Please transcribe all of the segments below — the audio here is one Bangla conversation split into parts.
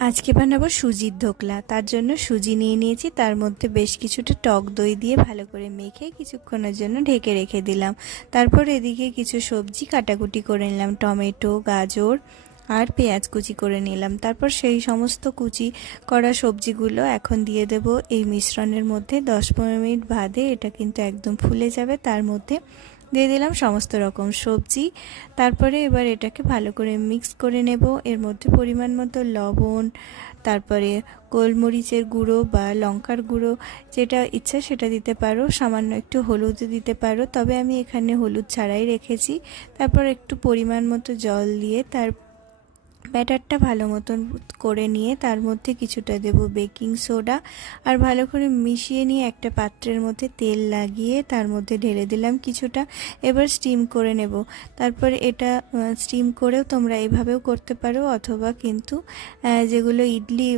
আজকে বানাবো সুজির ধোকলা। তার জন্য সুজি নিয়ে নিয়েছি, তার মধ্যে বেশ কিছুটা টক দই দিয়ে ভালো করে মেখে কিছুক্ষণের জন্য ঢেকে রেখে দিলাম। তারপর এদিকে কিছু সবজি কাটাকুটি করে নিলাম, টমেটো, গাজর আর পেঁয়াজ কুচি করে নিলাম। তারপর সেই সমস্ত কুচি করা সবজিগুলো এখন দিয়ে দেব এই মিশ্রণের মধ্যে। 10-15 মিনিট বাদে এটা কিন্তু একদম ফুলে যাবে। তার মধ্যে দিয়ে দিলাম সমস্ত রকম সবজি। তারপরে এবার এটাকে ভালো করে মিক্স করে নেব। এর মধ্যে পরিমাণ মতো লবণ, তারপরে গোলমরিচের গুঁড়ো বা লঙ্কার গুঁড়ো, যেটা ইচ্ছা সেটা দিতে পারো। সামান্য একটু হলুদ দিতে পারো, তবে আমি এখানে হলুদ ছাড়াই রেখেছি। তারপর একটু পরিমাণ মতো জল দিয়ে তার ব্যাটারটা ভালো মতন করে নিয়ে তার মধ্যে কিছুটা দেব বেকিং সোডা, আর ভালো করে মিশিয়ে নিয়ে একটা পাত্রের মধ্যে তেল লাগিয়ে তার মধ্যে ঢেলে দিলাম কিছুটা। এবার স্টিম করে নেব। তারপর এটা স্টিম করেও তোমরা এভাবেও করতে পারো, অথবা কিন্তু যেগুলো ইডলি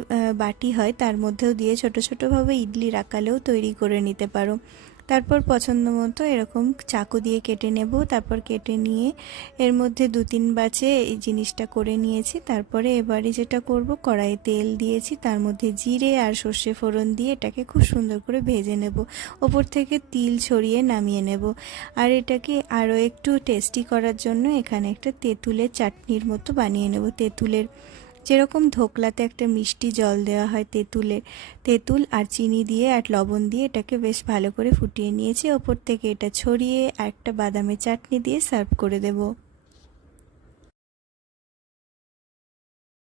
বাটি হয় তার মধ্যেও দিয়ে ছোট ছোটোভাবে ইডলির আকারেও তৈরি করে নিতে পারো। তারপর পছন্দ মতো এরকম চাকু দিয়ে কেটে নেব। তারপর কেটে নিয়ে এর মধ্যে 2-3 বাচে এই জিনিসটা করে নিয়েছি। তারপরে এবারে যেটা করব, কড়াইয়ে তেল দিয়েছি, তার মধ্যে জিরে আর সর্ষে ফোড়ন দিয়ে এটাকে খুব সুন্দর করে ভেজে নেব। ওপর থেকে তিল ছড়িয়ে নামিয়ে নেব। আর এটাকে আরও একটু টেস্টি করার জন্য এখানে একটা তেঁতুলের চাটনির মতো বানিয়ে নেব। তেঁতুলের যেরকম ধোকলাতে একটা মিষ্টি জল দেওয়া হয়, তেঁতুল আর চিনি দিয়ে আর লবণ দিয়ে এটাকে বেশ ভালো করে ফুটিয়ে নিয়েছি। ওপর থেকে এটা ছড়িয়ে আর একটা বাদামের চাটনি দিয়ে সার্ভ করে দেব।